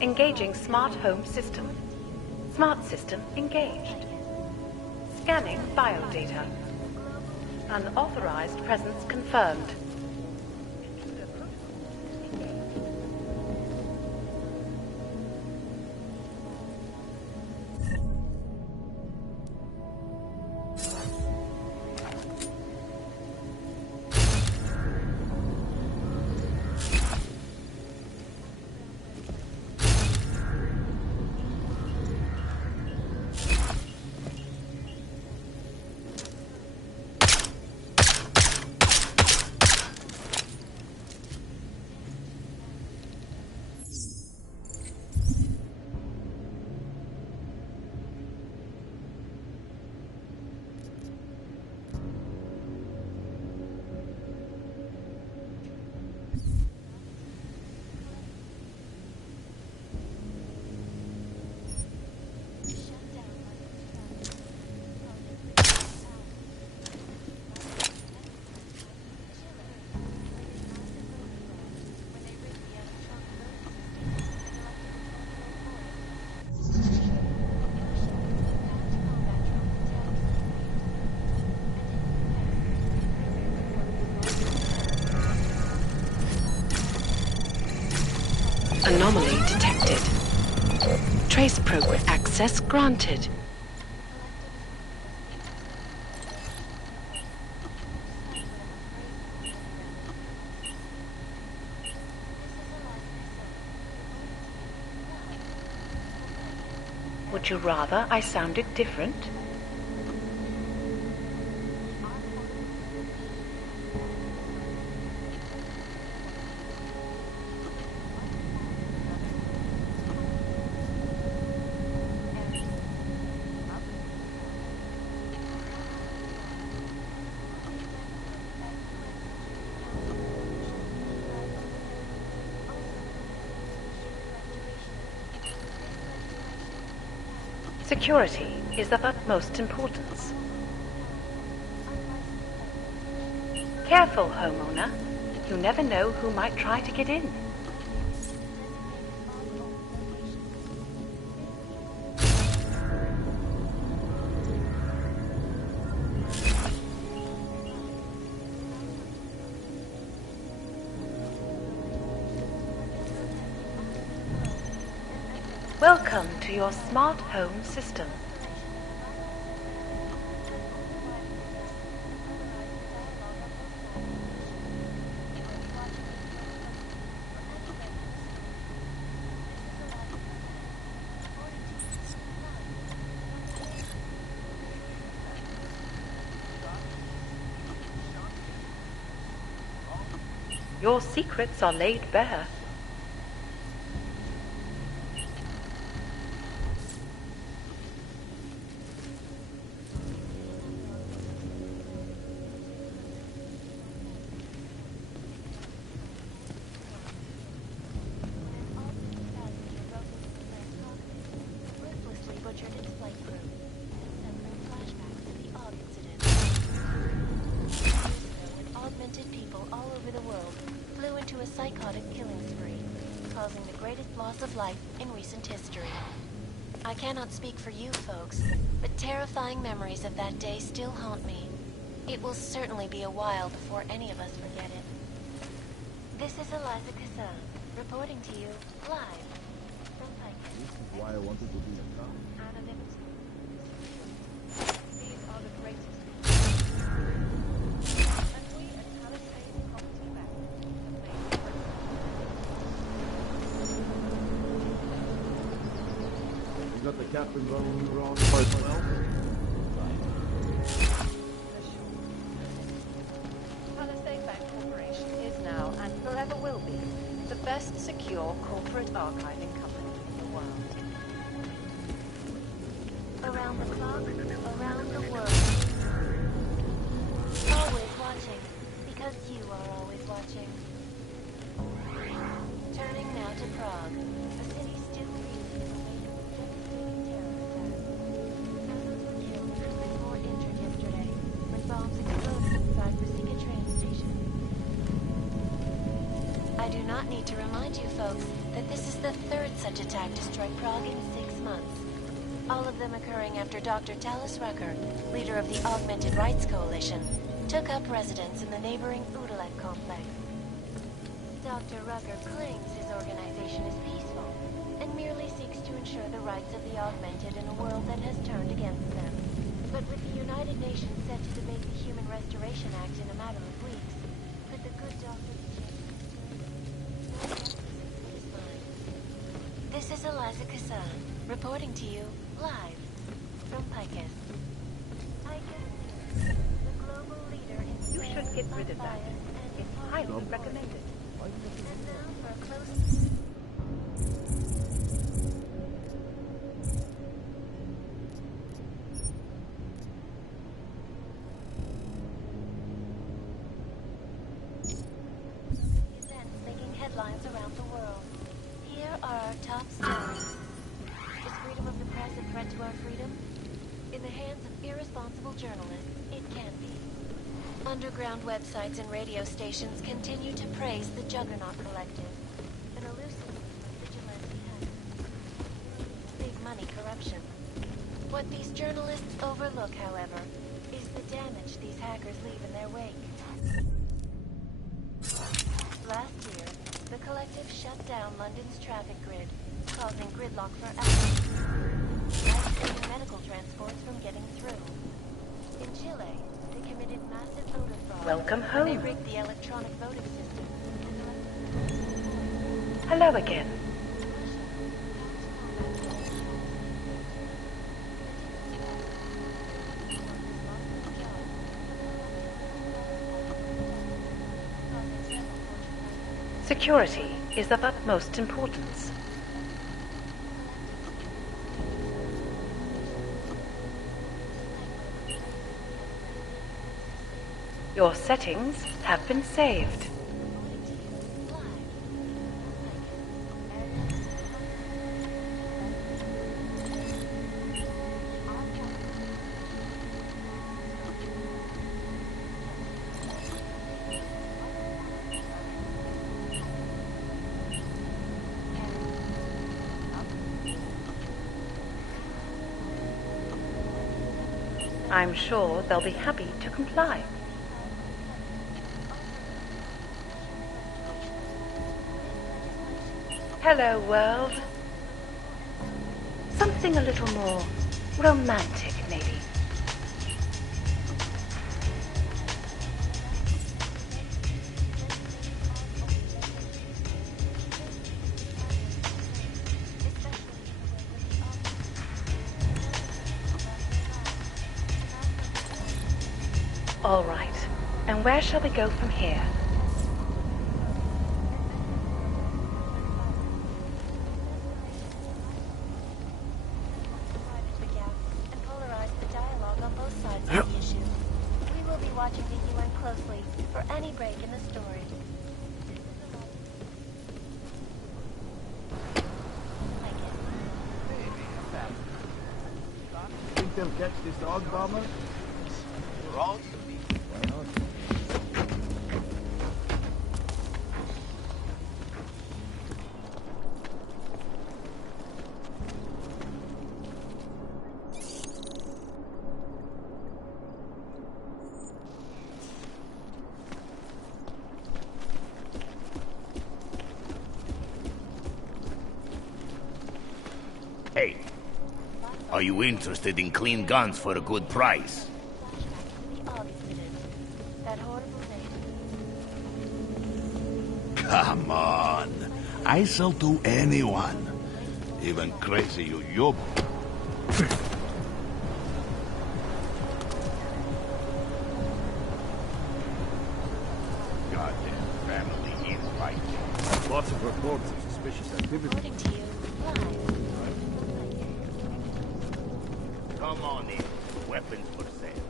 Engaging smart home system. Smart system engaged. Scanning biodata. Unauthorized presence confirmed. Anomaly detected. Trace program access granted. Would you rather I sounded different? Security is of utmost importance. Careful, homeowner. You never know who might try to get in. Welcome to your smart home system. Your secrets are laid bare. I cannot speak for you folks, but terrifying memories of that day still haunt me. It will certainly be a while before any of us forget it. This is Eliza Kassan, reporting to you live from Pikehead. This is why I wanted to be a cop. Anonymity. These are the greatest people. And we at Palisade Property Bank have made You got the captain running you wrong as well? Palisade Bank Corporation is now and forever will be the best secure corporate archiving company in the world. Around the clock, around the world. Always watching, because you are always watching. Turning now to Prague, a city still reeling in the wake of the devastating terror attacks. Thousands were killed and more injured yesterday when bombs exploded inside Rosika train station. I do not need to remind you folks that this is the third such attack to strike Prague in 6 months. All of them occurring after Dr. Talis Rucker, leader of the Augmented Rights Coalition, took up residence in the neighboring Udalek complex. Dr. Rucker claims his organization is peaceful and merely seeks to ensure the rights of the augmented in a world that has turned against them. But with the United Nations set to debate the Human Restoration Act in a matter of weeks, could the good doctor be changed? This is Eliza Kassan, reporting to you live from Picus. Picus, the global leader in You should get rid of that. It's highly recommended. And now for a close... Events making headlines around the world. Here are our top stories. Is freedom of the press a threat to our freedom? In the hands of irresponsible journalists, it can be. Underground websites and radio stations continue to praise the Juggernaut Collective, an elusive vigilante hacker. Big money corruption. What these journalists overlook, however, is the damage these hackers leave in their wake. Last year, the Collective shut down London's traffic grid, causing gridlock for hours, preventing medical transports from getting through. In Chile, they committed massive voter fraud. Welcome when they home. rigged the electronic voting system. Hello again. Security is of utmost importance. Your settings have been saved. I'm sure they'll be happy to comply. Hello, world. Something a little more romantic, maybe. All right. And where shall we go from here? And polarize the dialogue on both sides of the issue. We will be watching the UN closely for any break in the story. Think they'll catch this dog bomber? Why not? Hey, are you interested in clean guns for a good price? That horrible name. Come on. I sell to anyone. Even crazy you. Goddamn family is right. Lots of reports of suspicious activity. Reporting to you live. Come on in. Weapons for sale.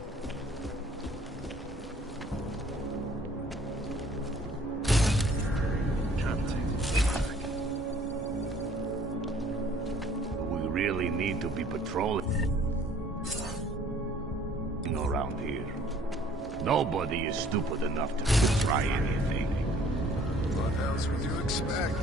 We really need to be patrolling around here. Nobody is stupid enough to try anything. What else would you expect?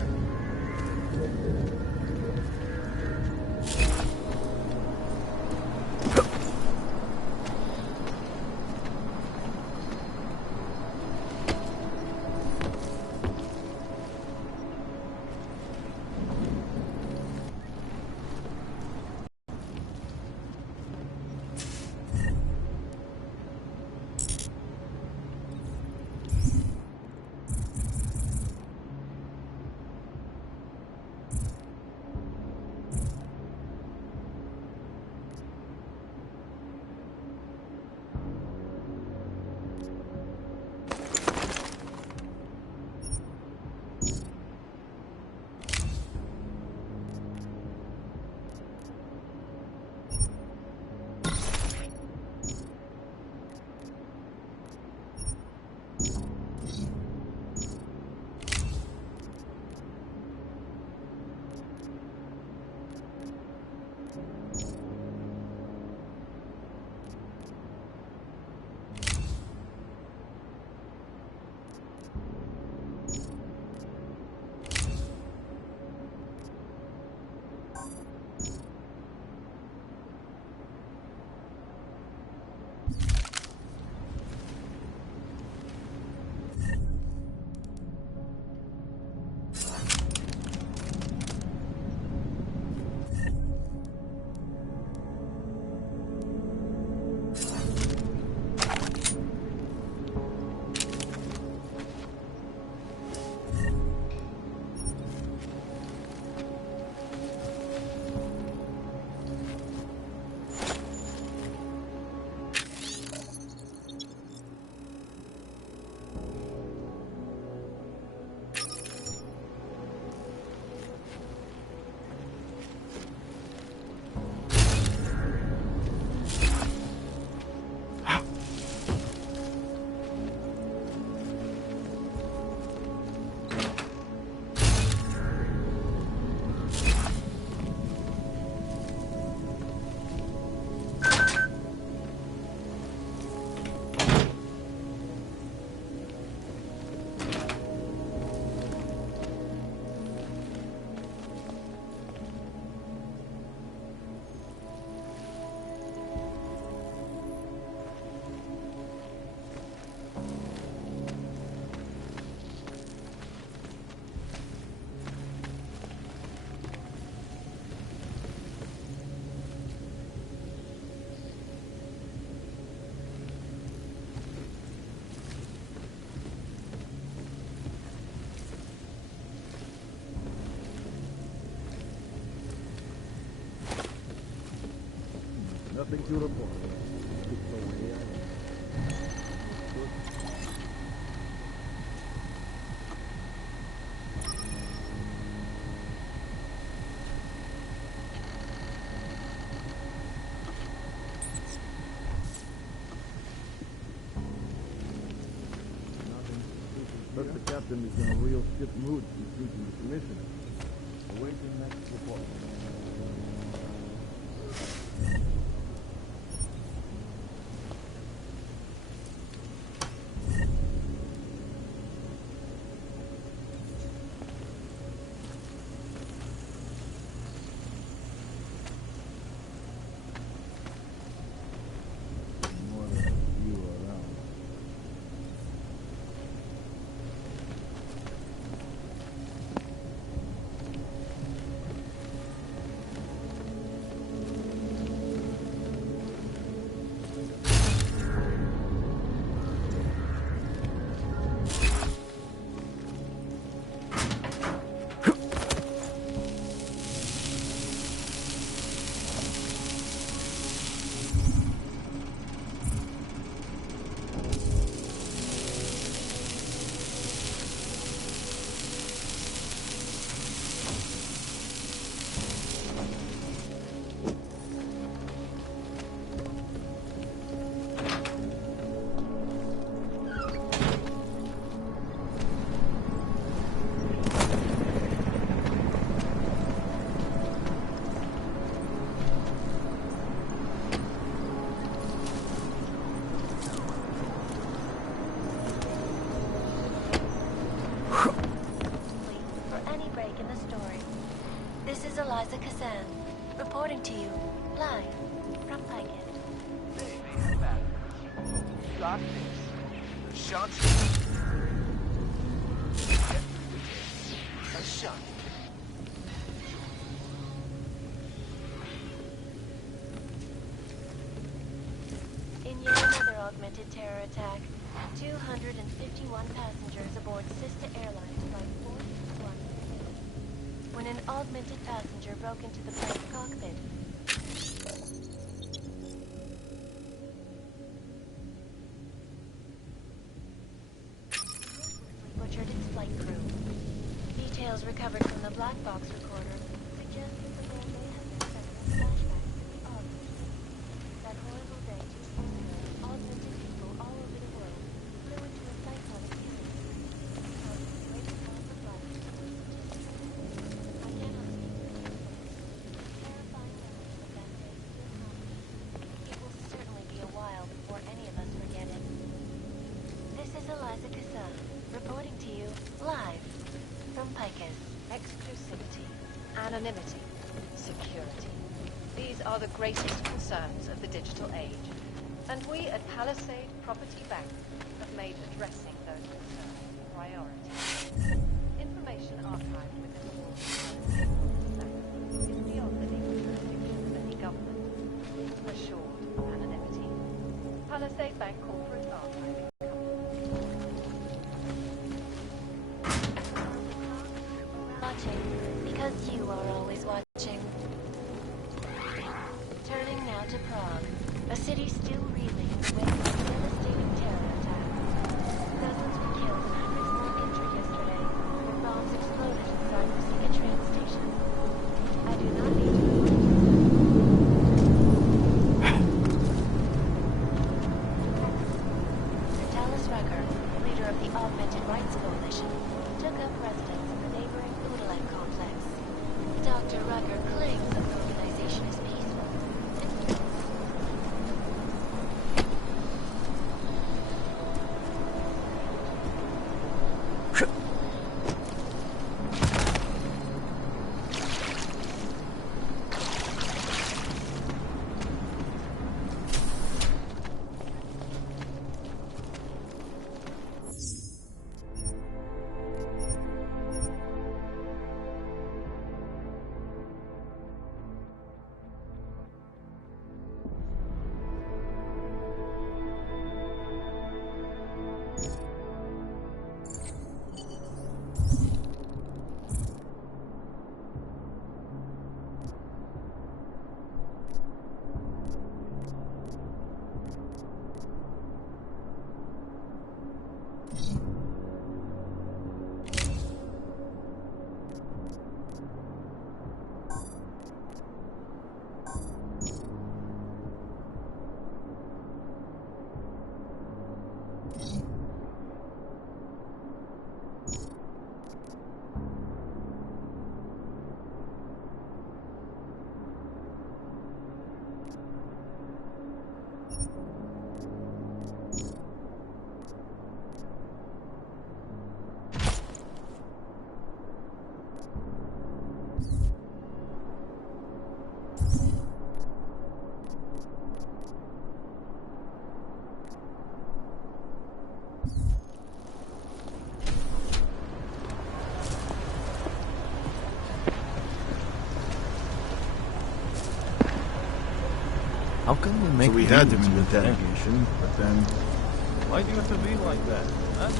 Nothing to report. But the captain is in a real stiff mood since meeting the commissioner. Awaiting next report. More than a few around. got this. Shot. A shot. In yet another augmented terror attack, 251 passengers aboard Sister Airlines Flight 461 when an augmented passenger broke into the plane's cockpit. Butchered its flight crew. Details recovered from the black box recorder suggest that the man may have been sent flashbacks to the August. That horrible day 2 years ago, augmented people all over the world flew into a cyclonic period, causing the greatest loss of life in recent history. I cannot speak for you, but terrifying memories of that day still haunt me. It will certainly be a while before any of us forget it. This is Eliza Kassan, reporting to you live from Picus. Exclusivity, anonymity, security. These are the greatest concerns of the digital age. And we at Palisade Property Bank have made addressing those concerns a priority. Information archived within the walls is beyond the legal jurisdiction of any government. Assured anonymity. Palisade Bank Corporate Archiving Watching, because you are always watching. Turning now to Prague, a city still reeling in the wake of a devastating terror attack. Dozens were killed and hundreds more injured yesterday when bombs exploded inside Rusika train station. I do not need to Dallas Rucker, leader of the Augmented Rights Coalition, took up residence in the neighboring Udalek complex. Dr. Rucker claims that the organization is peaceful. How can we make So we had deals him in with them? interrogation, but then... Why do you have to be like that? Huh?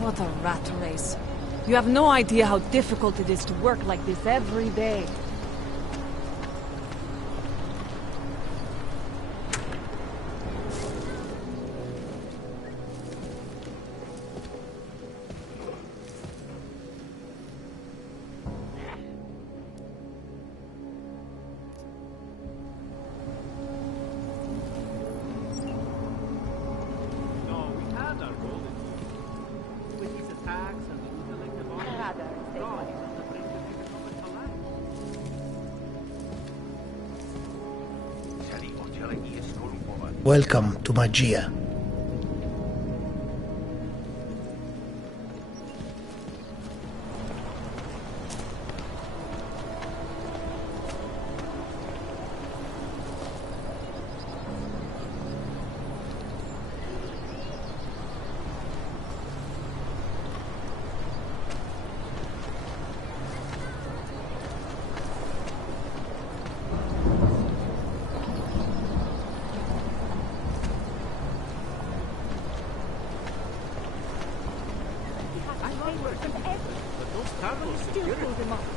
What a rat race. You have no idea how difficult it is to work like this every day. Welcome to Magia.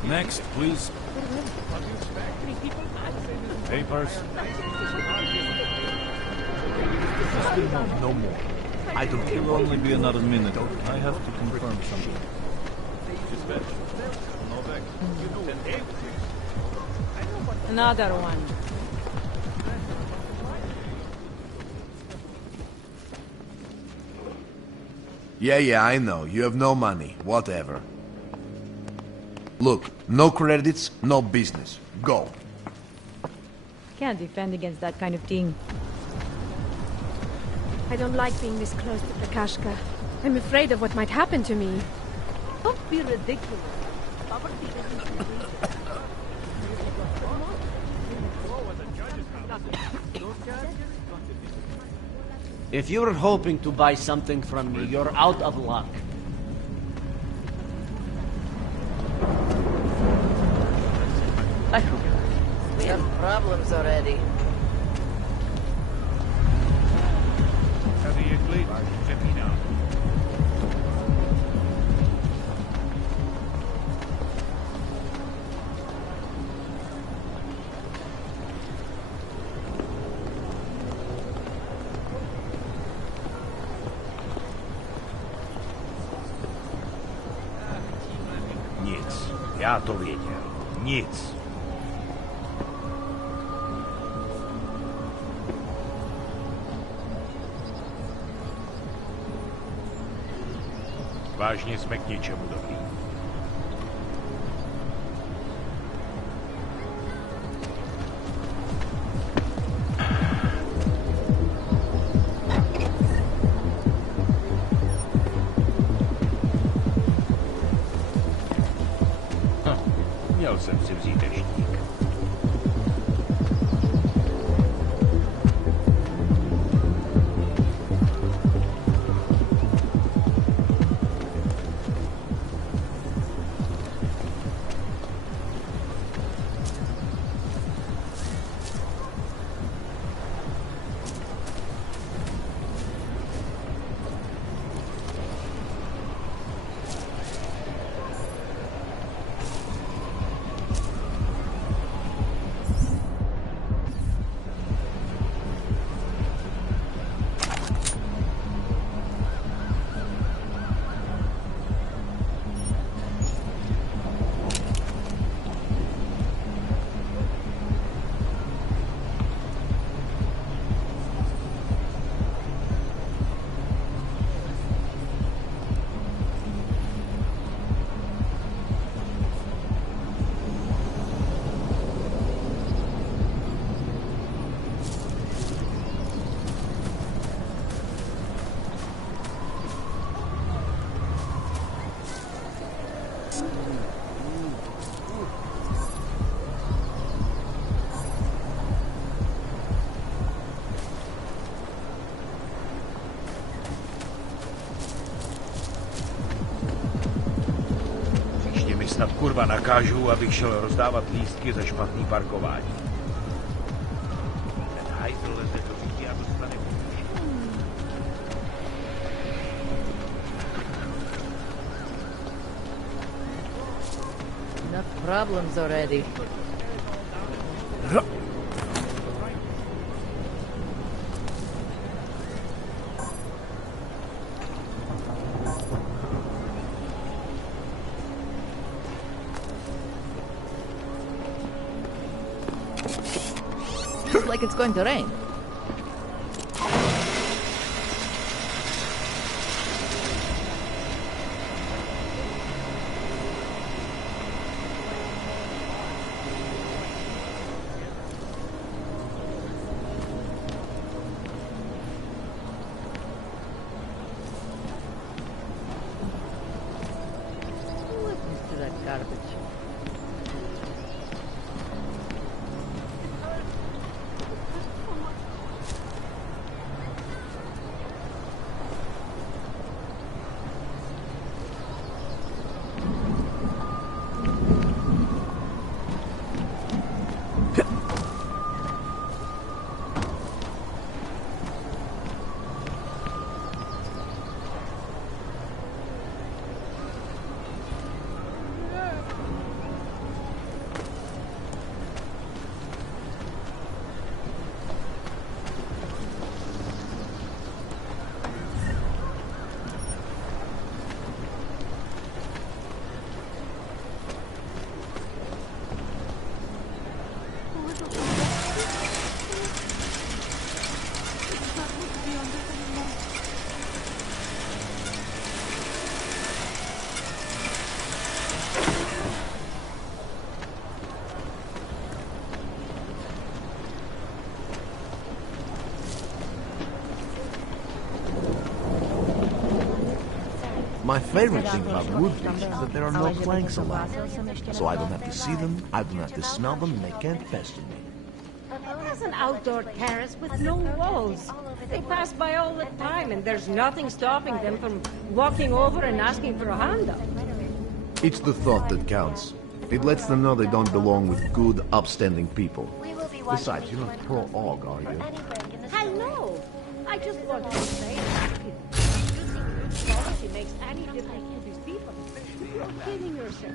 Next, please. Papers. No more. I don't It will only be another minute. I have to confirm something. Another one. Yeah, I know. You have no money. Whatever. Look, no credits, no business. Go. Can't defend against that kind of thing. I don't like being this close to Prakashka. I'm afraid of what might happen to me. Don't be ridiculous. Poverty isn't If you're hoping to buy something from me, you're out of luck. We have problems already. Nic. Ja to wiedział. Nic. Vážně jsme k ničemu dobrý. Měl jsem si vzít deštník. Snad kurva nakážu, abych šel rozdávat lístky za špatný parkování. Ten hajzl leze do řítí a dostane Enough problems already. Looks like it's going to rain. Listen to that garbage. My favorite thing about woodpieces is that there are no planks allowed. So I don't have to see them, I don't have to smell them, and they can't pester me. There's an outdoor terrace with no walls. They pass by all the time, and there's nothing stopping them from walking over and asking for a handout. It's the thought that counts. It lets them know they don't belong with good, upstanding people. Besides, you're not pro-AUG, are you? Hell no! I just want to say that if using good policy makes any difference to these people, you're kidding yourself.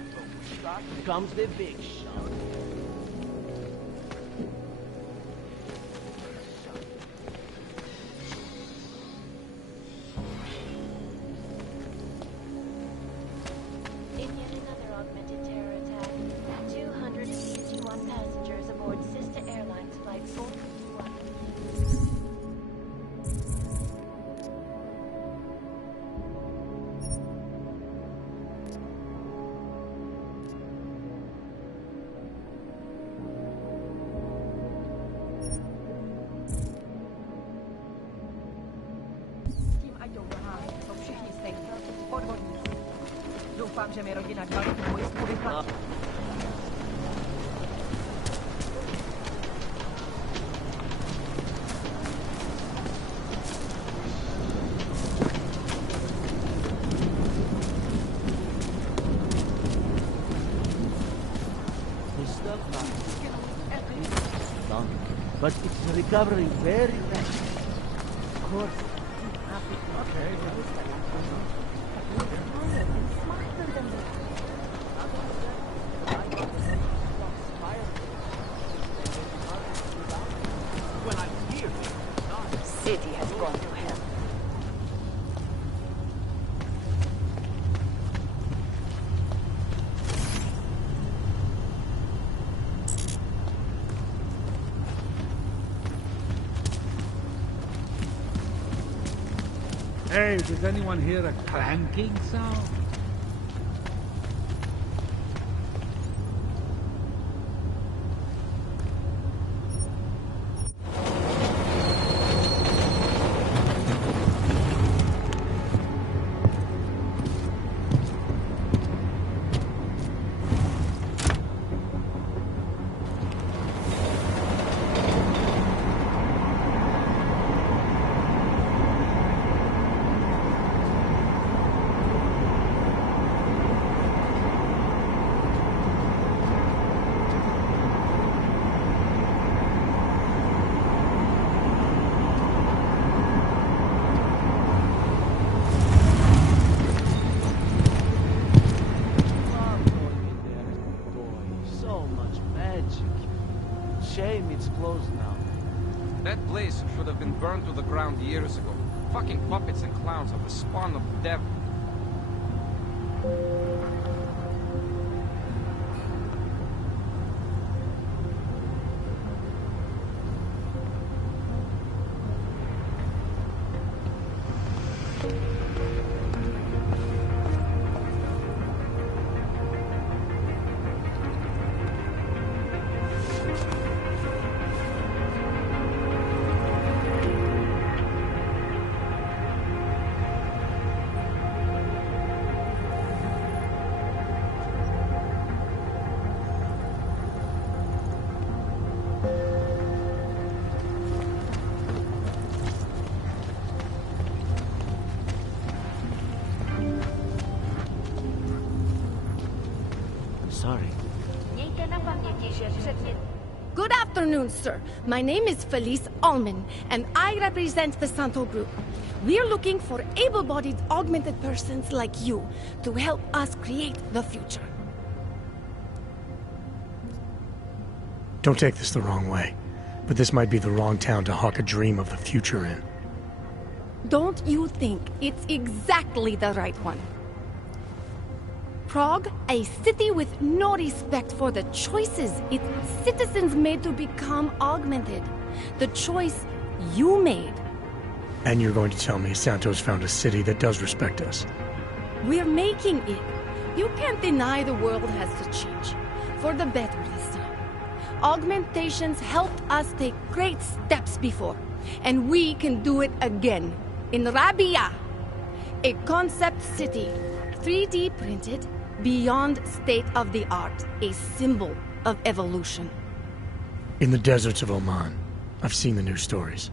Here comes the big shot. In yet another augmented terror attack, 261 passengers aboard Sister Airlines Flight 451. Doufám, že mi rodina kvalitní pojistku vyplatí. But it's recovering very rapidly. Of course. City has gone to hell. Hey, does anyone hear a clanking sound? Shame it's closed now. That place should have been burned to the ground years ago. Fucking puppets and clowns are the spawn of the devil. Sorry. Good afternoon, sir. My name is Felice Allman, and I represent the Santo Group. We're looking for able-bodied augmented persons like you to help us create the future. Don't take this the wrong way, but this might be the wrong town to hawk a dream of the future in. Don't you think it's exactly the right one? Prague, a city with no respect for the choices its citizens made to become augmented. The choice you made. And you're going to tell me Santos found a city that does respect us? We're making it. You can't deny the world has to change. For the better this time. Augmentations helped us take great steps before. And we can do it again. In Rabia. A concept city, 3D printed, beyond state-of-the-art, a symbol of evolution. In the deserts of Oman. I've seen the news stories.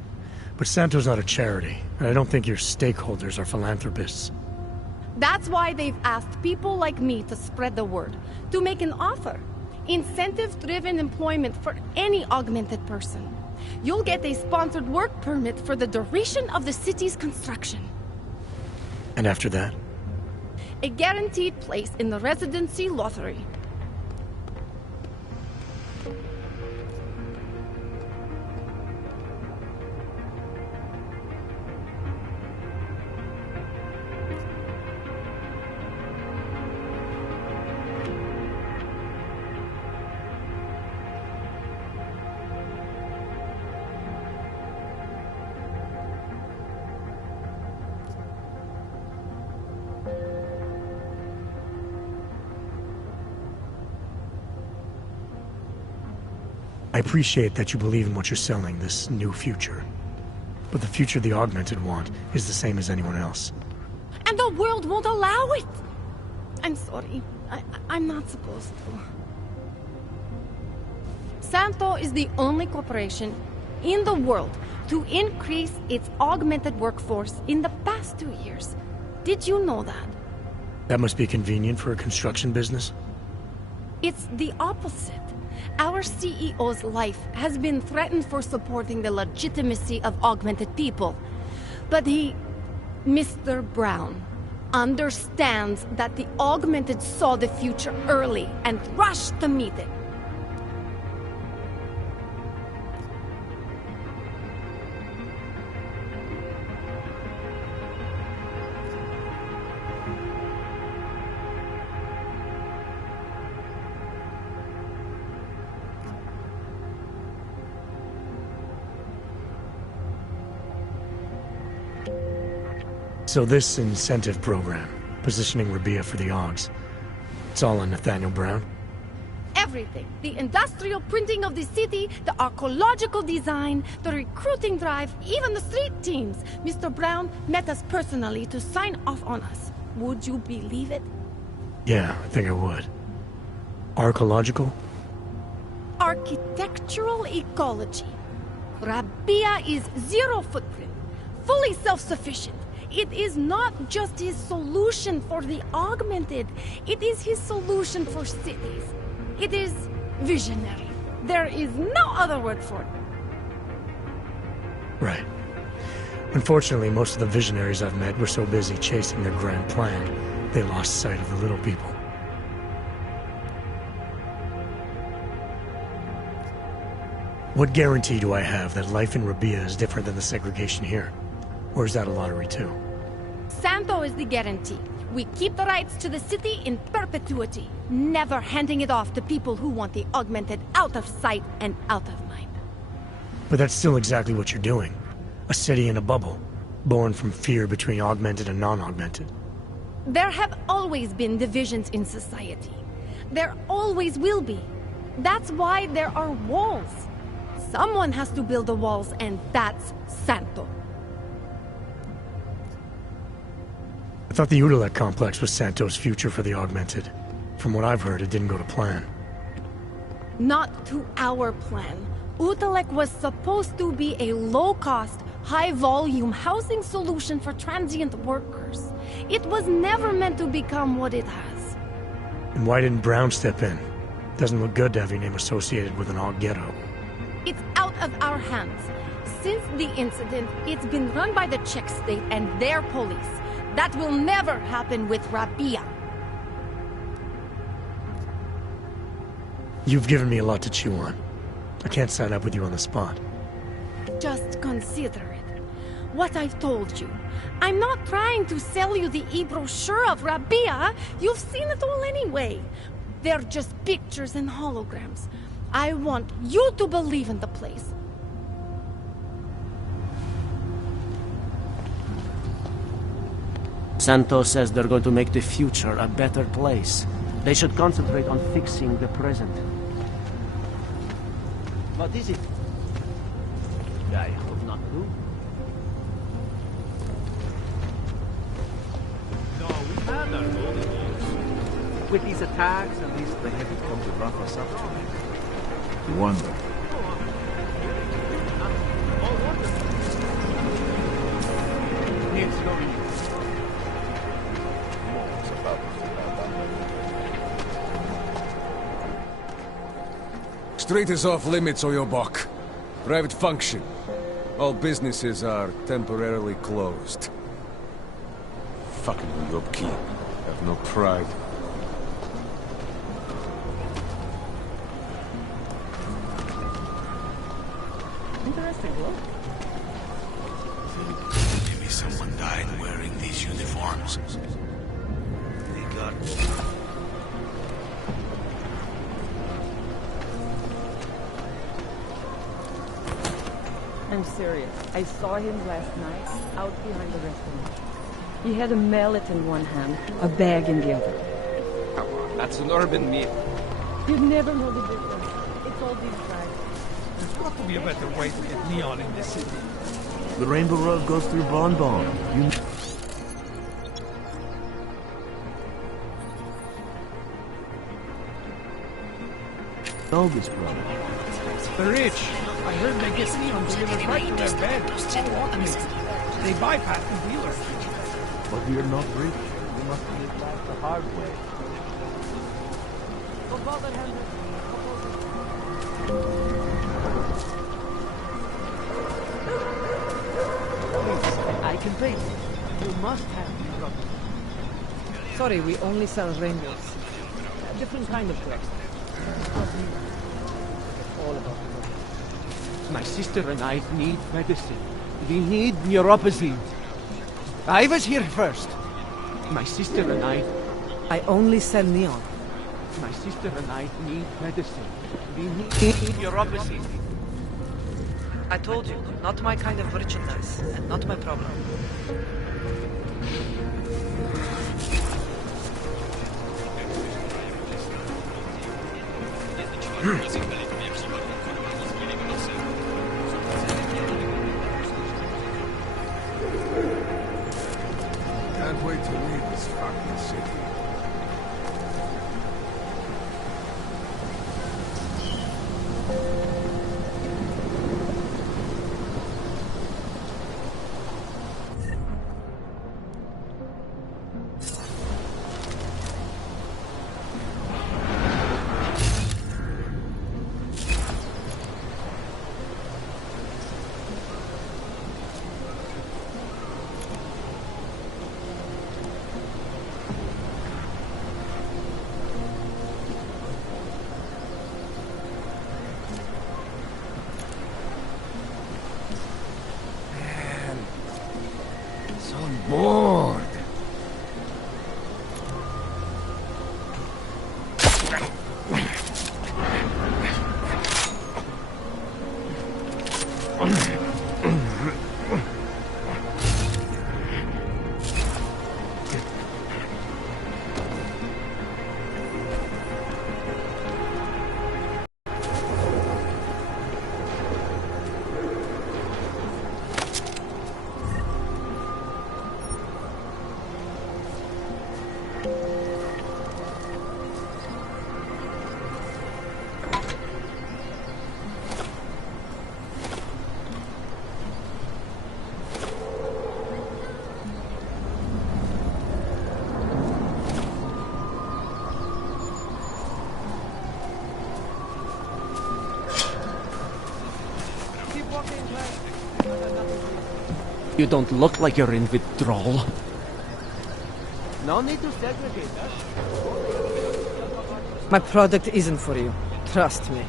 But Santo's not a charity, and I don't think your stakeholders are philanthropists. That's why they've asked people like me to spread the word, to make an offer. Incentive-driven employment for any augmented person. You'll get a sponsored work permit for the duration of the city's construction. And after that? A guaranteed place in the residency lottery. I appreciate that you believe in what you're selling, this new future. But the future the Augmented want is the same as anyone else. And the world won't allow it! I'm sorry. I'm not supposed to. Santo is the only corporation in the world to increase its augmented workforce in the past 2 years. Did you know that? That must be convenient for a construction business. It's the opposite. Our CEO's life has been threatened for supporting the legitimacy of augmented people. But he, Mr. Brown, understands that the augmented saw the future early and rushed to meet it. So this incentive program, positioning Rabia for the Augs, it's all on Nathaniel Brown? Everything. The industrial printing of the city, the archaeological design, the recruiting drive, even the street teams. Mr. Brown met us personally to sign off on us. Would you believe it? Yeah, I think I would. Archaeological? Architectural ecology. Rabia is zero footprint, fully self-sufficient. It is not just his solution for the augmented. It is his solution for cities. It is visionary. There is no other word for it. Right. Unfortunately, most of the visionaries I've met were so busy chasing their grand plan, they lost sight of the little people. What guarantee do I have that life in Rabia is different than the segregation here? Or is that a lottery too? Santo is the guarantee. We keep the rights to the city in perpetuity, never handing it off to people who want the augmented out of sight and out of mind. But that's still exactly what you're doing. A city in a bubble, born from fear between augmented and non-augmented. There have always been divisions in society. There always will be. That's why there are walls. Someone has to build the walls, and that's Santo. I thought the Udalek complex was Santo's future for the Augmented. From what I've heard, it didn't go to plan. Not to our plan. Udalek was supposed to be a low-cost, high-volume housing solution for transient workers. It was never meant to become what it has. And why didn't Brown step in? Doesn't look good to have your name associated with an Aug ghetto. It's out of our hands. Since the incident, it's been run by the Czech state and their police. That will never happen with Rabia. You've given me a lot to chew on. I can't sign up with you on the spot. Just consider it. What I've told you. I'm not trying to sell you the e-brochure of Rabia. You've seen it all anyway. They're just pictures and holograms. I want you to believe in the place. Santos says they're going to make the future a better place. They should concentrate on fixing the present. What is it? I hope not blue. And our golden balls. With these attacks, at least they haven't come to rough us up tonight. You wonder. Street is off limits, Oyobok. Private function. All businesses are temporarily closed. Fucking Oyobki. Have no pride. Interesting look. Maybe someone died wearing these uniforms. They got... I'm serious. I saw him last night, out behind the restaurant. He had a mallet in one hand, a bag in the other. Come on, that's an urban myth. You'd never know the difference. It's all these guys. There's got to be a better way to get neon in this city. The Rainbow Road goes through Bon Bon. You know this, brother. The rich. I heard they get neon delivered right to their bed. They bypass the dealer. But we are not rich. We must live life the hard way. I can pay. You must have the rubber. Sorry, we only sell rainbows. A different kind of drugs. All about the rubber. My sister and I need medicine. We need neuropathy. I was here first. My sister and I only sell neon. My sister and I need medicine. We need neuropathy. I told you, not my kind of merchandise, and not my problem. Can't wait to leave this fucking city. Bored. You don't look like you're in withdrawal. No need to segregate us. My product isn't for you. Trust me.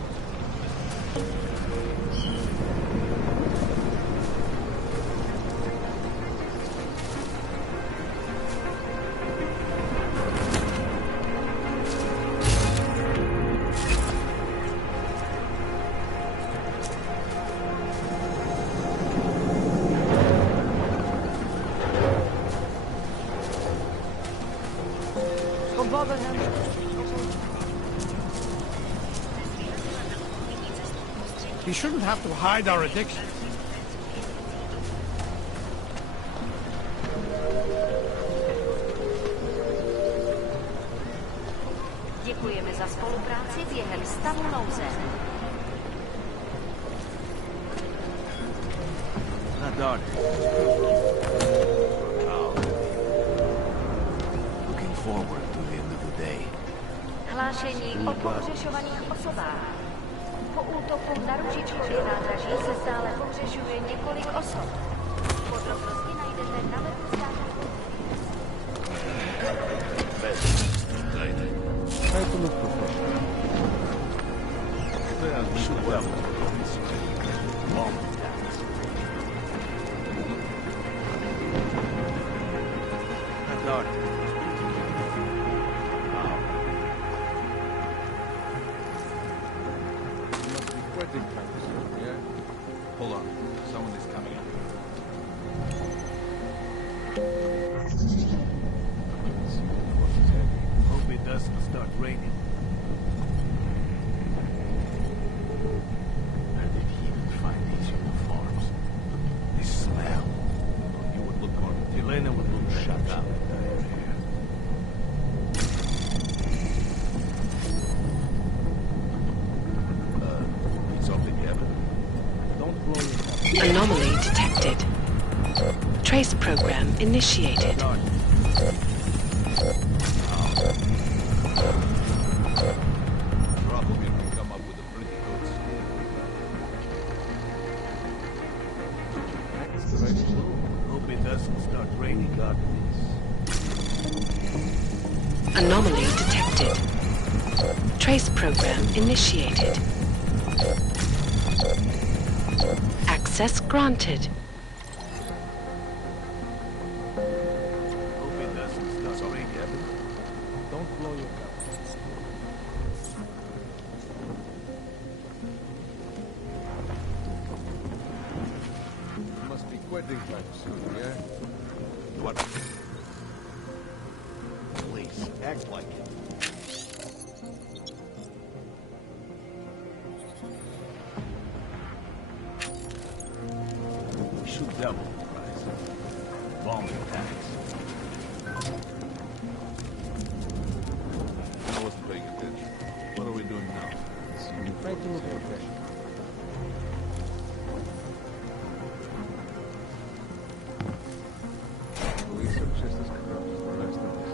We shouldn't have to hide our addiction. Děkujeme za spolupráci během stavu nouze. Not dark. Looking forward to the end of the day. Hlášení o pohřešovaných osobách. Po útoku na Ružičkově nádraží se stále pohřešuje několik osob. Podrobnosti najdete na webu státu. Try to look professional. Shoot well. Long attacks. Not dark. Wedding plans, yeah? Hold on. Someone is coming up. Hope it doesn't start raining. Where did he even find these uniforms? This smell. You would look more. Elena would look shut up. Something happened. Don't blow your Anomaly detected. Trace program initiated. Probably can come up with a pretty good story. That's the right clue. Hope it doesn't start raining. Got this. Anomaly detected. Trace program initiated. Access granted. Hope it doesn't start raining. Don't blow your cover. Must be wedding time soon, yeah? What? Please, act like it. We shoot double the price. Bomb attacks. I wasn't paying attention. What are we doing now? Try to look professional. Police are just as corrupt as the rest of us.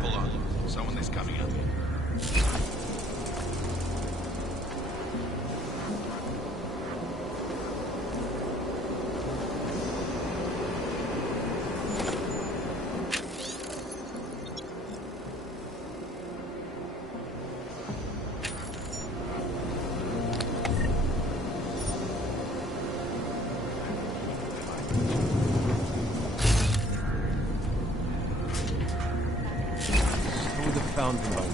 Hold on. Someone is coming up. Who would have found him by now?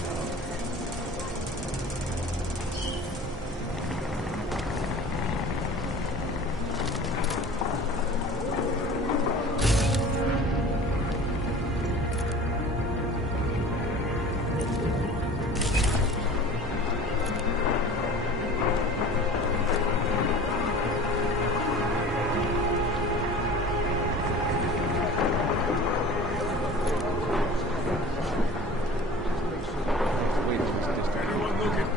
Everyone looking.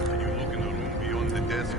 Are you looking a room beyond the desk?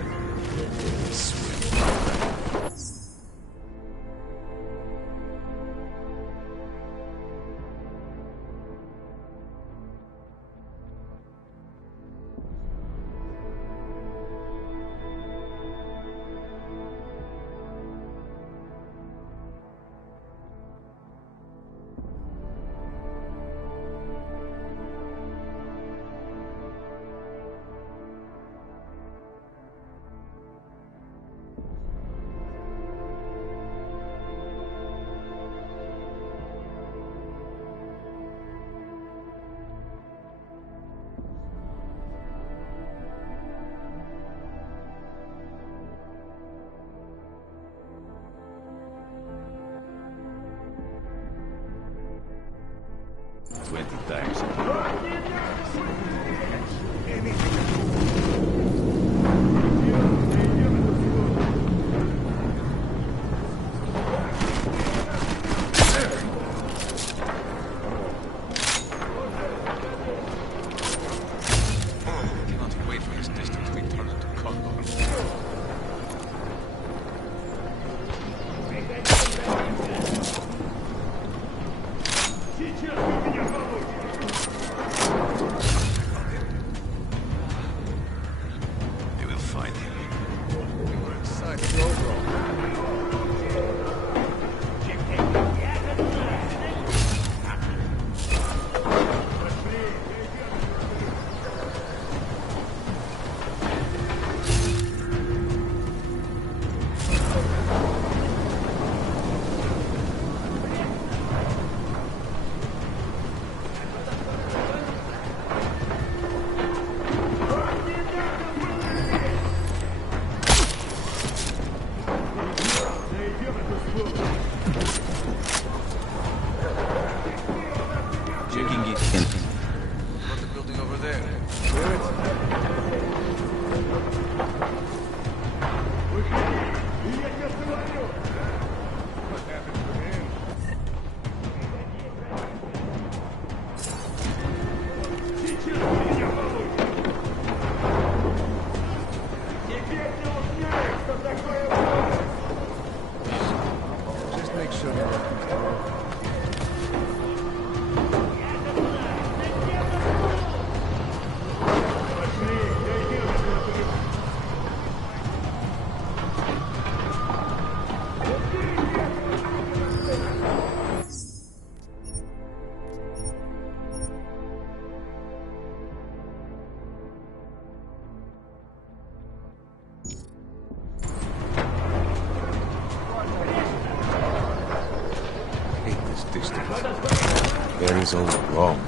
There is all along.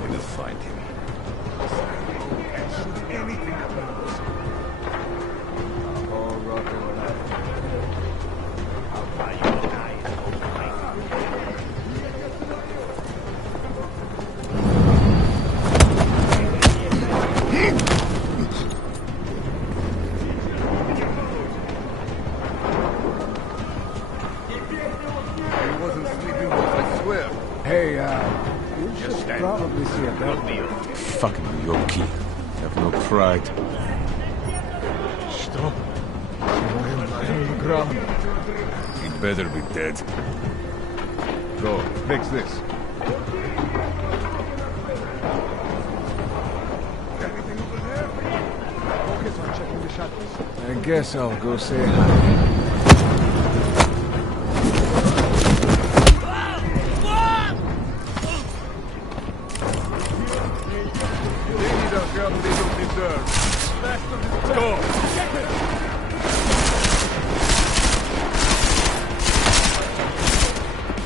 We'll find him. All rotten Hey, you Just should stand probably see a doctor. Fucking New Yorkie. Have no pride. Stop. On the ground. He'd better be dead. Go, fix this. Anything over there? Focus on checking the shadows. I guess I'll go say hi. They need our help they don't deserve. Last of this go.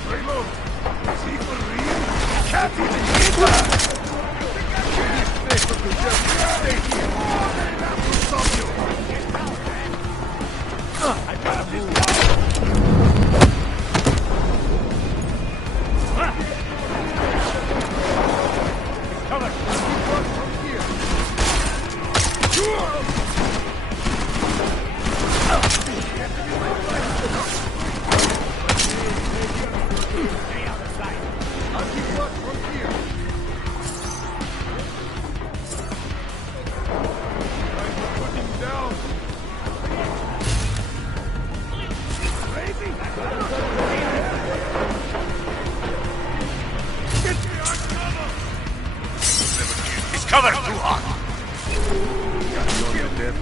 Reload. See for real? Can't even hit that. Stay from the just stay here. That will stop you. I gotta move. Cover. From here. I'll keep watch from here. Trying to put him down. Crazy? Get me on cover! He's covered too hot.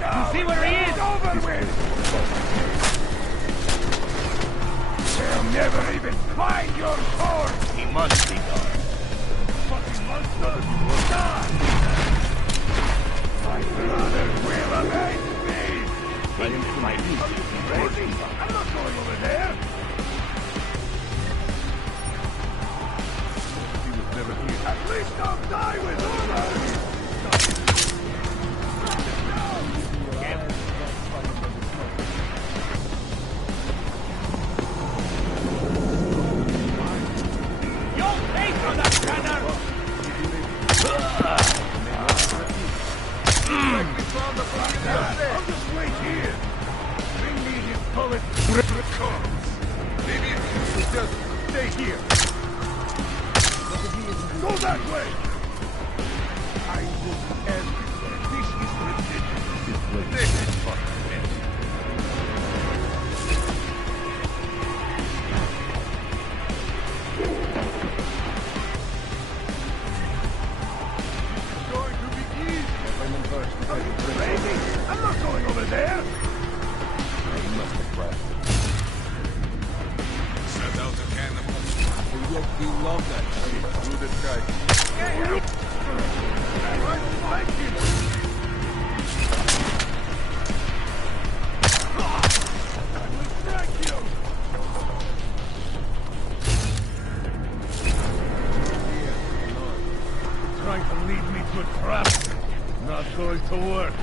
You see where he is? Over with! They'll never even find your sword! He must be gone. Fucking monster! Die! My brother will avenge me! I am fighting. Crazy? I'm not going over there! He was never here. At least I'll die with honor! I'll just wait here. Bring me his bullet comes. Maybe if you should just stay here. Go that way. I will everywhere. This is ridiculous. This is fucking empty. Going to be easy. Are you crazy? I'm not going over there. He must have crashed. Set out a cannibal. You love that shit. Through the sky. I don't like him. I will strike you. Trying to lead me to a trap. Not going to work.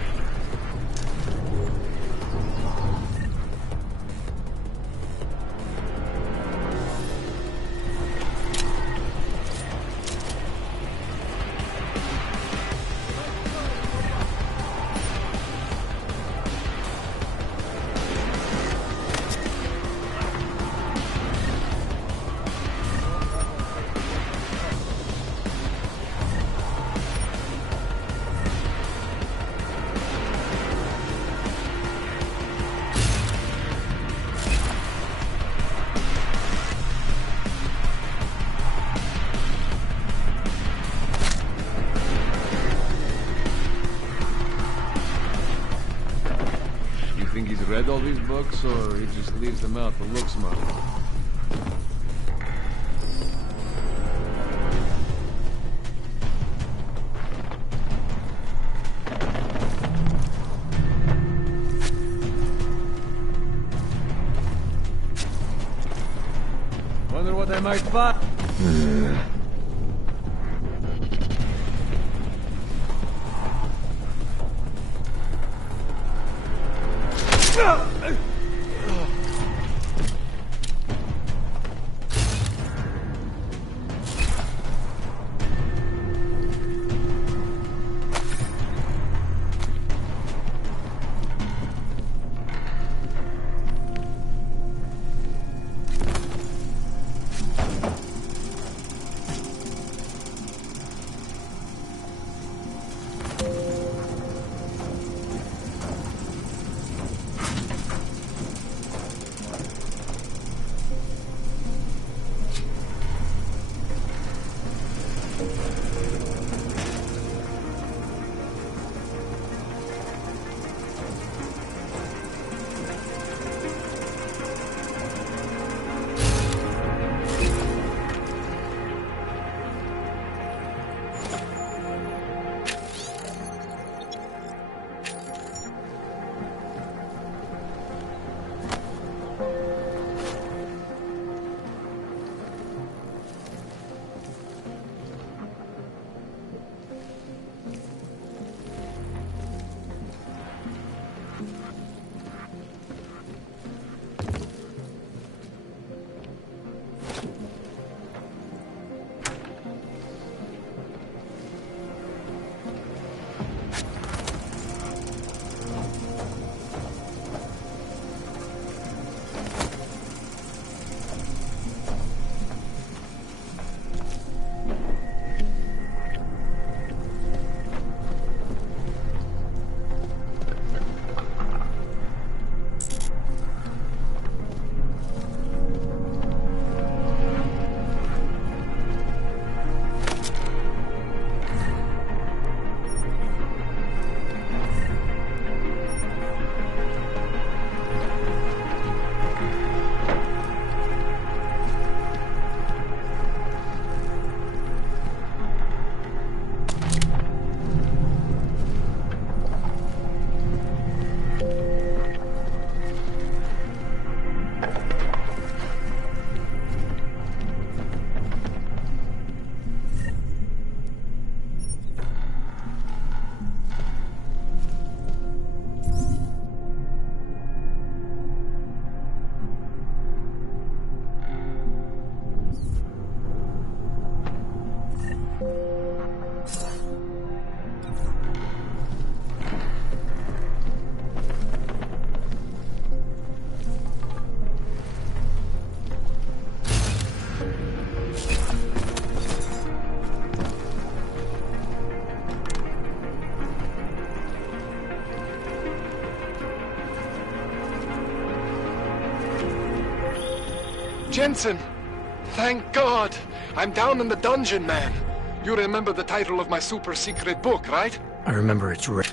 Think he's read all these books, or he just leaves them out to look smart? Alright, fine. Jensen! Thank God! I'm down in the dungeon, man. You remember the title of my super secret book, right? I remember it's red.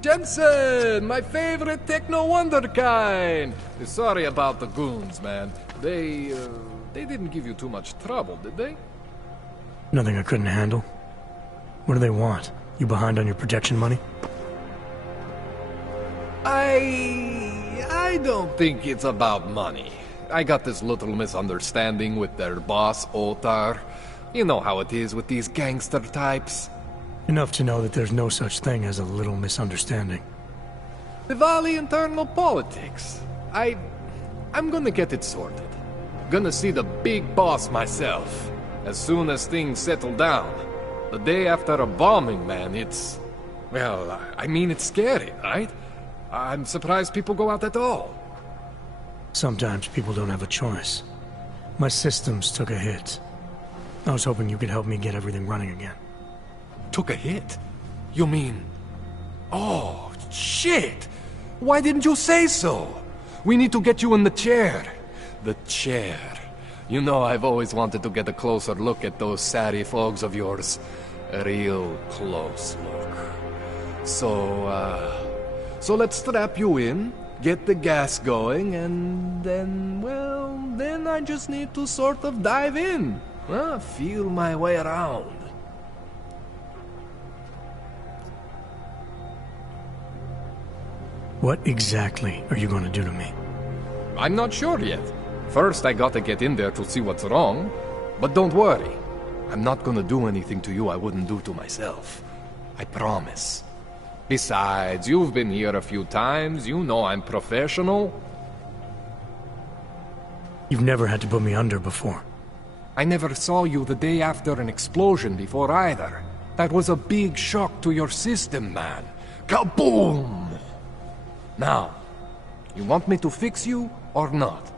Jensen, my favorite techno wonderkind. Sorry about the goons, man. They didn't give you too much trouble, did they? Nothing I couldn't handle. What do they want? You behind on your protection money? I don't think it's about money. I got this little misunderstanding with their boss, Otar. You know how it is with these gangster types. Enough to know that there's no such thing as a little misunderstanding. Diwali internal politics. I'm gonna get it sorted. Gonna see the big boss myself. As soon as things settle down. The day after a bombing, man, it's... Well, I mean, it's scary, right? I'm surprised people go out at all. Sometimes people don't have a choice. My systems took a hit. I was hoping you could help me get everything running again. Took a hit? You mean... Oh, shit! Why didn't you say so? We need to get you in the chair. The chair. You know, I've always wanted to get a closer look at those satty fogs of yours. A real close look. So let's strap you in, get the gas going, and then, well, then I just need to sort of dive in. Feel my way around. What exactly are you going to do to me? I'm not sure yet. First, I gotta get in there to see what's wrong. But don't worry. I'm not gonna do anything to you I wouldn't do to myself. I promise. Besides, you've been here a few times. You know I'm professional. You've never had to put me under before. I never saw you the day after an explosion before either. That was a big shock to your system, man. Kaboom! Now, you want me to fix you or not?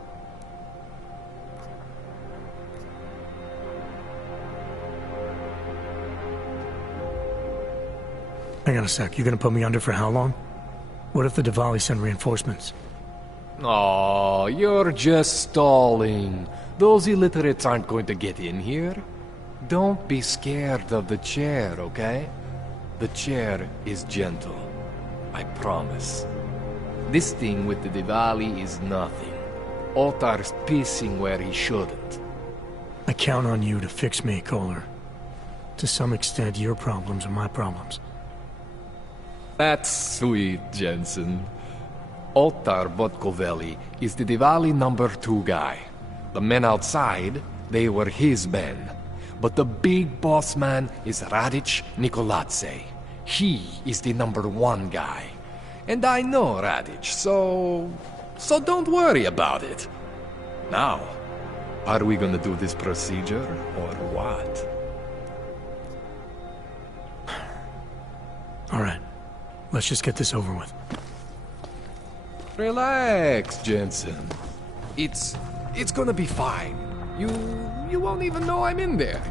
Hang on a sec, you gonna put me under for how long? What if the Diwali send reinforcements? Oh, you're just stalling. Those illiterates aren't going to get in here. Don't be scared of the chair, okay? The chair is gentle. I promise. This thing with the Diwali is nothing. Otar's pissing where he shouldn't. I count on you to fix me, Kohler. To some extent, your problems are my problems. That's sweet, Jensen. Otar Botkovelli is the Diwali #2 guy. The men outside, they were his men. But the big boss man is Radic Nikoladze. He is the #1 guy. And I know Radic, so don't worry about it. Now, are we gonna do this procedure, or what? All right. Let's just get this over with. Relax, Jensen. It's gonna be fine. You won't even know I'm in there.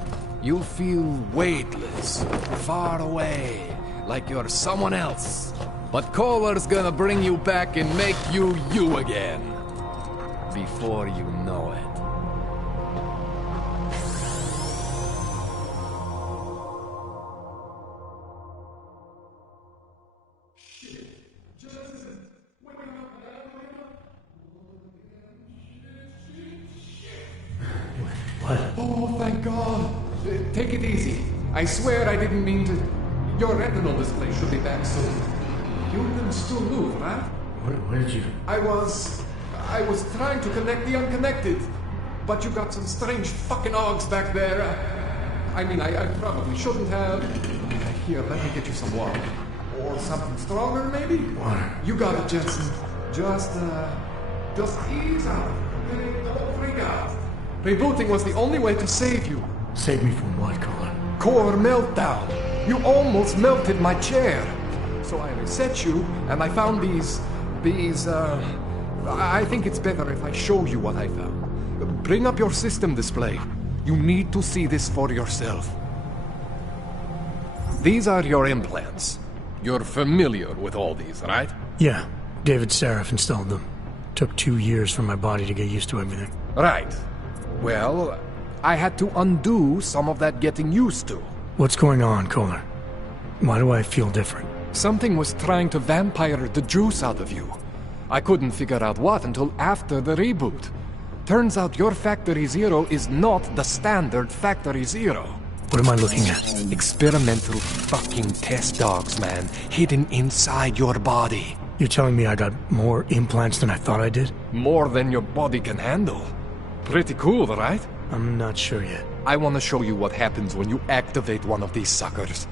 You'll feel weightless, far away, like you're someone else. But Kohler's gonna bring you back and make you you again. Before you know it. Oh, thank God. Take it easy. I swear I didn't mean to... Your retinal display should be back soon. You can still move, right? Where did you... I was trying to connect the unconnected. But you got some strange fucking ogs back there. I mean, I probably shouldn't have. Here, let me get you some water. Or something stronger, maybe? Water. You got it, Jensen. Just ease out. Don't freak out. Rebooting was the only way to save you. Save me from what, Kohler? Core meltdown. You almost melted my chair. So I reset you, and I found these... I think it's better if I show you what I found. Bring up your system display. You need to see this for yourself. These are your implants. You're familiar with all these, right? Yeah. David Seraph installed them. Took 2 years for my body to get used to everything. Right. Well, I had to undo some of that getting used to. What's going on, Kohler? Why do I feel different? Something was trying to vampire the juice out of you. I couldn't figure out what until after the reboot. Turns out your Factory Zero is not the standard Factory Zero. What am I looking at? Experimental fucking test dogs, man. Hidden inside your body. You're telling me I got more implants than I thought I did? More than your body can handle. Pretty cool, right? I'm not sure yet. I want to show you what happens when you activate one of these suckers.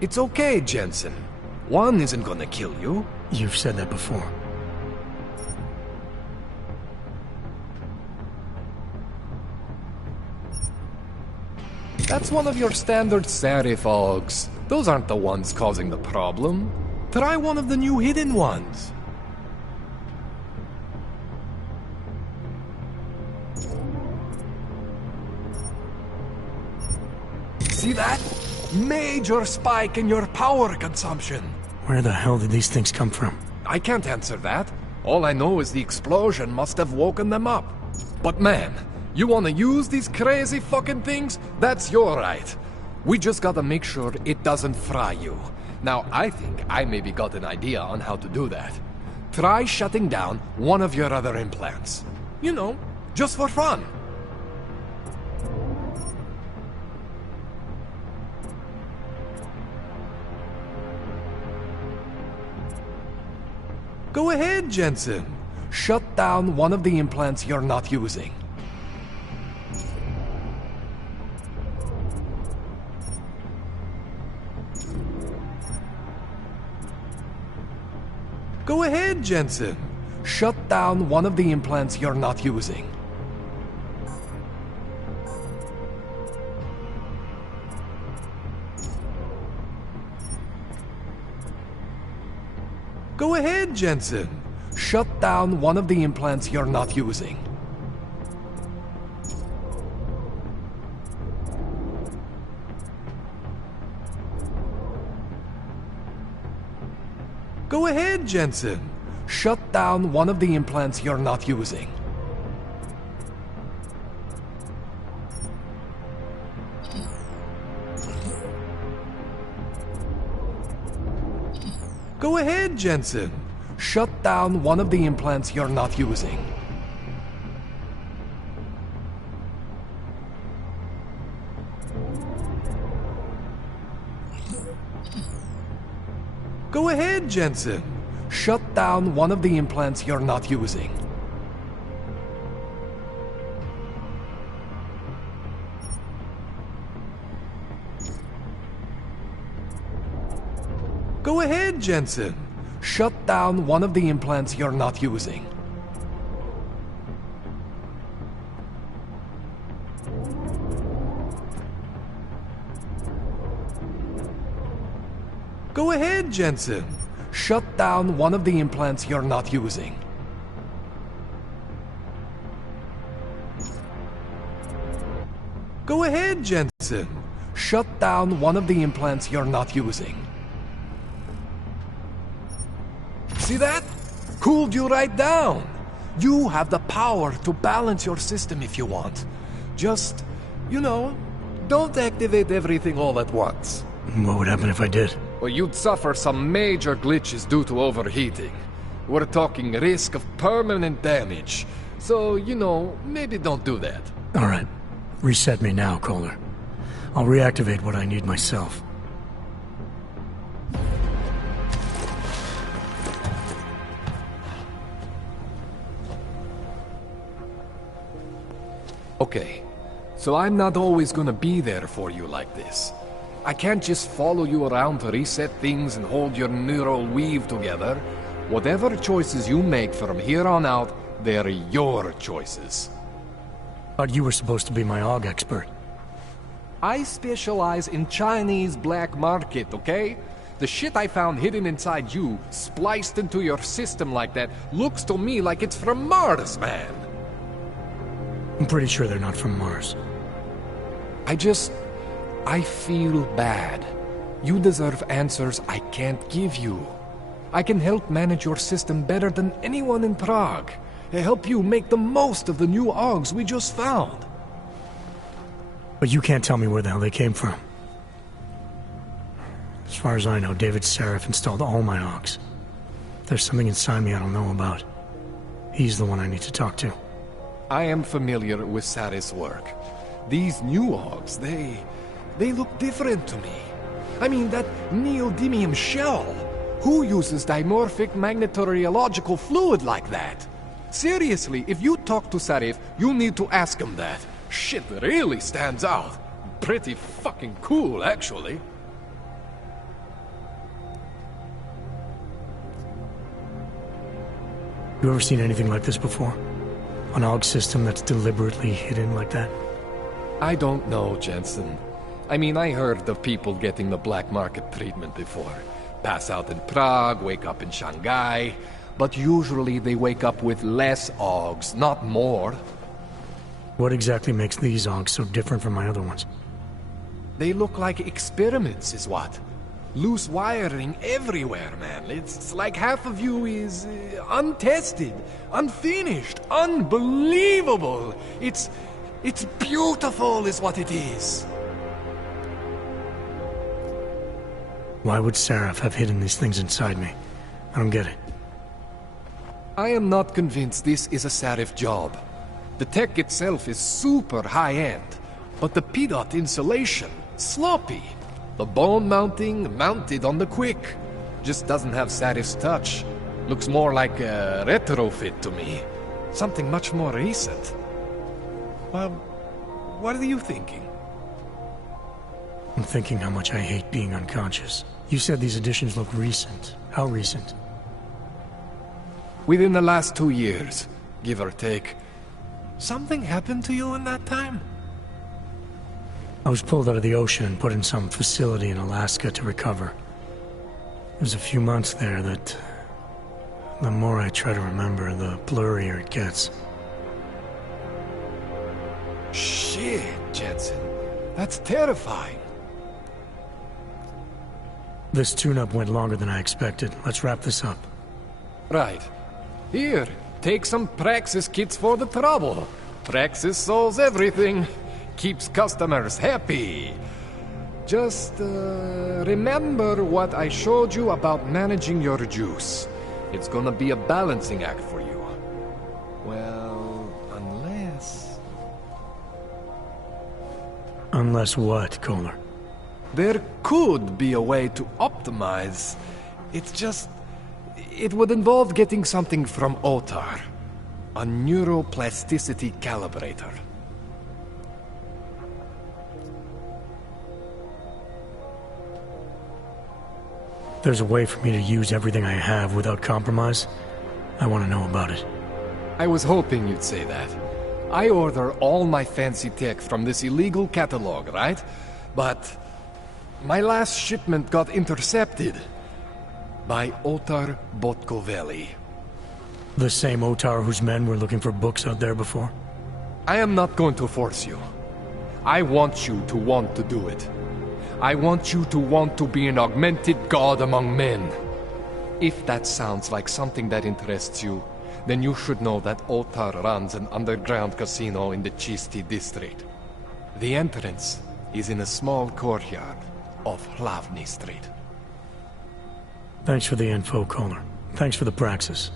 It's okay, Jensen. One isn't gonna kill you. You've said that before. That's one of your standard Sarifogs. Those aren't the ones causing the problem. Try one of the new hidden ones. See that? Major spike in your power consumption. Where the hell did these things come from? I can't answer that. All I know is the explosion must have woken them up. But man, you want to use these crazy fucking things? That's your right. We just gotta make sure it doesn't fry you. Now, I think I maybe got an idea on how to do that. Try shutting down one of your other implants. You know, just for fun. Go ahead, Jensen. Shut down one of the implants you're not using. Go ahead, Jensen. Shut down one of the implants you're not using. Go ahead, Jensen. Shut down one of the implants you're not using. Go ahead, Jensen. Shut down one of the implants you're not using. Go ahead, Jensen. Shut down one of the implants you're not using. Go ahead, Jensen. Shut down one of the implants you're not using. Go ahead, Jensen. Shut down one of the implants you're not using. Go ahead, Jensen. Shut down one of the implants you're not using. Go ahead, Jensen. Shut down one of the implants you're not using. See that? Cooled you right down. You have the power to balance your system if you want. Just, you know, don't activate everything all at once. What would happen if I did? Well, you'd suffer some major glitches due to overheating. We're talking risk of permanent damage. So, you know, maybe don't do that. All right. Reset me now, Kohler. I'll reactivate what I need myself. Okay, so I'm not always gonna be there for you like this. I can't just follow you around to reset things and hold your neural weave together. Whatever choices you make from here on out, they're your choices. Thought you were supposed to be my AUG expert. I specialize in Chinese black market, okay? The shit I found hidden inside you, spliced into your system like that, looks to me like it's from Mars, man. I'm pretty sure they're not from Mars. I feel bad. You deserve answers I can't give you. I can help manage your system better than anyone in Prague. Help you make the most of the new Augs we just found. But you can't tell me where the hell they came from. As far as I know, David Seraph installed all my Augs. There's something inside me I don't know about. He's the one I need to talk to. I am familiar with Sarah's work. These new Augs, they look different to me. I mean, that neodymium shell. Who uses dimorphic magnetorheological fluid like that? Seriously, if you talk to Sarif, you need to ask him that. Shit really stands out. Pretty fucking cool, actually. You ever seen anything like this before? An AUG system that's deliberately hidden like that? I don't know, Jensen. I mean, I heard of people getting the black market treatment before. Pass out in Prague, wake up in Shanghai. But usually they wake up with less Augs, not more. What exactly makes these Augs so different from my other ones? They look like experiments, is what. Loose wiring everywhere, man. It's like half of you is untested, unfinished, unbelievable. It's beautiful, is what it is. Why would Seraph have hidden these things inside me? I don't get it. I am not convinced this is a Seraph job. The tech itself is super high-end, but the PDOT insulation, sloppy. The bone mounting, mounted on the quick. Just doesn't have Saraph's touch. Looks more like a retrofit to me. Something much more recent. Well, what are you thinking? I'm thinking how much I hate being unconscious. You said these additions look recent. How recent? Within the last 2 years, give or take. Something happened to you in that time? I was pulled out of the ocean and put in some facility in Alaska to recover. It was a few months there that... the more I try to remember, the blurrier it gets. Shit, Jensen. That's terrifying. This tune-up went longer than I expected. Let's wrap this up. Right. Here, take some Praxis kits for the trouble. Praxis solves everything. Keeps customers happy. Just, remember what I showed you about managing your juice. It's gonna be a balancing act for you. Well, unless... Unless what, Kohler? There could be a way to optimize. It's just... it would involve getting something from Otar. A neuroplasticity calibrator. There's a way for me to use everything I have without compromise? I want to know about it. I was hoping you'd say that. I order all my fancy tech from this illegal catalog, right? But my last shipment got intercepted by Otar Botkoveli. The same Otar whose men were looking for books out there before? I am not going to force you. I want you to want to do it. I want you to want to be an augmented god among men. If that sounds like something that interests you, then you should know that Otar runs an underground casino in the Chisti district. The entrance is in a small courtyard off Hlavny Street. Thanks for the info, Kohler. Thanks for the praxis.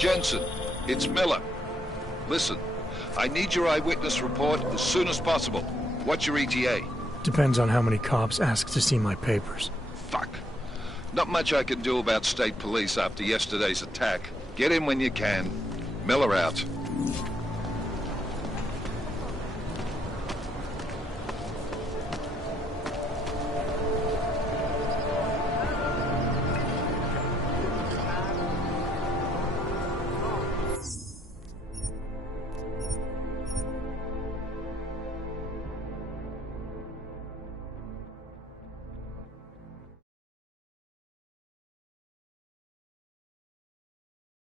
Jensen, it's Miller. Listen, I need your eyewitness report as soon as possible. What's your ETA? Depends on how many cops ask to see my papers. Fuck. Not much I can do about state police after yesterday's attack. Get in when you can. Miller out.